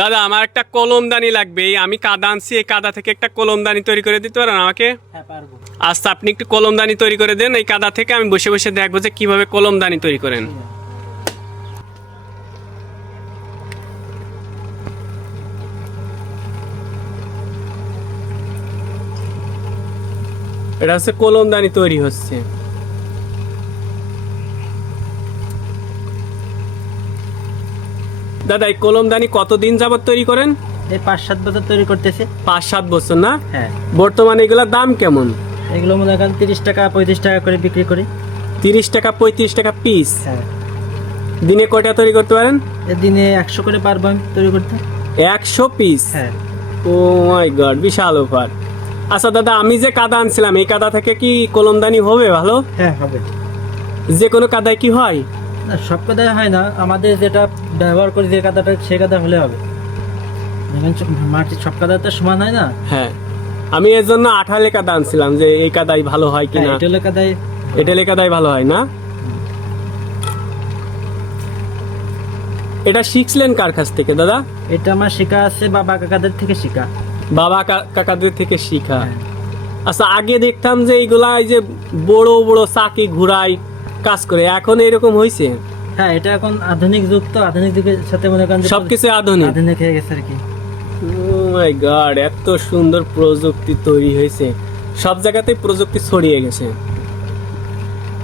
দাদা আমার একটা কলমদানি লাগবে। আমি কাদা আনছি এই কাদা থেকে একটা কলমদানি তৈরি করে দিতে পারেন আমাকে? হ্যাঁ আচ্ছা আপনি একটু কলমদানি তৈরি করে দেন এই কাদা থেকে আমি বসে বসে দেখব যে কীভাবে কলমদানি তৈরি করেন। এটা হচ্ছে কলমদানি তৈরি হচ্ছে। দাদা এই কলমদানি কতদিন যাবত তৈরি করেন? এই পাঁচ সাত বছর তৈরি করতেছে। পাঁচ সাত বছর না? হ্যাঁ। বর্তমানে এগুলোর দাম কেমন? এগুলো মনে করেন তিরিশ টাকা পঁয়ত্রিশ টাকা করে বিক্রি করি। তিরিশ টাকা পঁয়ত্রিশ টাকা পিস হ্যাঁ। দিনে কয়টা তৈরি করতে পারেন? এ দিনে একশো করে পারব আমি তৈরি করতে। একশো পিস হ্যাঁ। ও মাই গড বিশাল অফার। আচ্ছা দাদা আমি যে কাদা আনছিলাম এই কাদা থেকে কি কলমদানি হবে ভালো? হ্যাঁ হবে। যে কোনো কাদায় কি হয়? সব কাদায় হয় না। আমাদের যেটা ব্যবহার করি যে কাদাটা সে কাদা হলে হবে। দেখেন সব- কাদা তো সমান হয় না? হ্যাঁ। আমি এর জন্য আঠালে কাদা আনছিলাম যে এই কাদাই ভালো হয় হ্যাঁ, কিনা এঁটেলের কাদায় এটালে কাদাই ভালো হয় না? এটা শিখছিলেন কার কাছ থেকে দাদা? এটা আমার শেখা আছে বাবা কাকাদের থেকে শেখা। বাবা কাকাদের থেকে শিখা। হ্যাঁ। আচ্ছা আগে দেখতাম যে এইগুলা এই যে বড় বড় চাকি ঘুরাই কাজ করে এখন এরকম হয়েছে হ্যাঁ এটা এখন আধুনিক যুগ তো আধুনিক যুগের সাথে মনে করেন সবকিছু আধুনিক। আধুনিক হয়ে গেছে আর কি। মাই গড এত সুন্দর প্রযুক্তি তৈরি হয়েছে সব জায়গাতেই প্রযুক্তি ছড়িয়ে গেছে।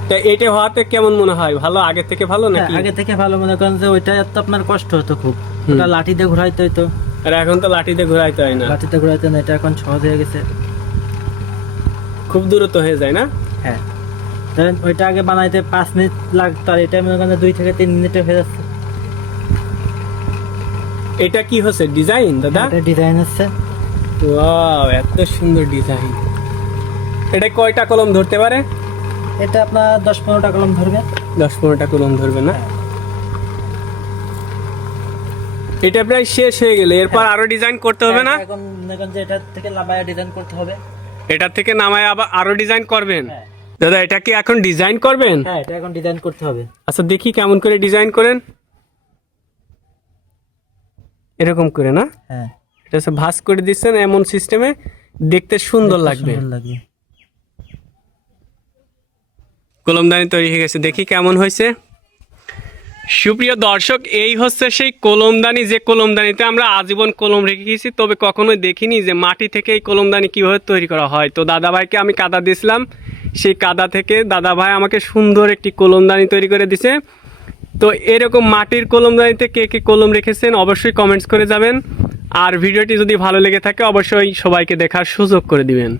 তা এটা হওয়াতে কেমন মনে হয়? ভালো আগে থেকে ভালো হ্যাঁ, নাকি? আগে থেকে ভালো মনে করেন যে ওইটা তো আপনার কষ্ট হতো খুব। ওটা লাঠি দিয়ে ঘুরাইতে হইতো। আর এখন তো লাঠিতে ঘুরাইতে হয় না। লাঠিতে ঘুরাইতে না এটা এখন সহজ হয়ে গেছে। খুব দূরত্ব হয়ে যায় না? হ্যাঁ। ধরেন ওইটা আগে বানাইতে পাঁচ মিনিট লাগতো আর এটা মনে করেন দুই থেকে তিন মিনিটে হয়ে যাচ্ছে এটা কি হচ্ছে? ডিজাইন দাদা? এটা ডিজাইন হচ্ছে। ওয়াও এত সুন্দর ডিজাইন। এটা কয়টা কলম ধরতে পারে? এটা আপনার দশ পনেরোটা কলম ধরবে। দশ পনেরোটা কলম ধরবে না? এটা প্রায় শেষ হয়ে গেলে এরপর আরও ডিজাইন করতে হবে না? এটা এখন করেন যে এটা থেকে লাভায়া ডিজাইন করতে হবে। এটা থেকে নামায় আবার আরও ডিজাইন করবেন? হ্যাঁ। দাদা এটা কি এখন ডিজাইন করবেন? হ্যাঁ এটা এখন ডিজাইন করতে হবে। আচ্ছা দেখি কেমন করে ডিজাইন করেন। এরকম করে না? হ্যাঁ। এটা হচ্ছে ভাঁজ করে দিচ্ছেন এমন সিস্টেমে দেখতে সুন্দর লাগবে। সুন্দর লাগবে। কলমদানি তৈরি হয়ে গেছে। দেখি কেমন হয়েছে। সুপ্রিয় দর্শক এই হচ্ছে সেই কলমদানি। যে কলমদানিতে আমরা আজীবন কলম রেখে গেছি তবে কখনোই দেখিনি যে মাটি থেকে এই কলমদানি কীভাবে তৈরি করা হয়। তো দাদাভাইকে আমি কাদা দিয়েছিলাম। সেই কাদা থেকে দাদা ভাই আমাকে সুন্দর একটি কলমদানি তৈরি করে দিছে। তো এরকম মাটির কলমদানিতে কে কে কলম রেখেছেন অবশ্যই কমেন্টস করে যাবেন। আর ভিডিওটি যদি ভালো লেগে থাকে, অবশ্যই সবাইকে দেখার সুযোগ করে দিবেন।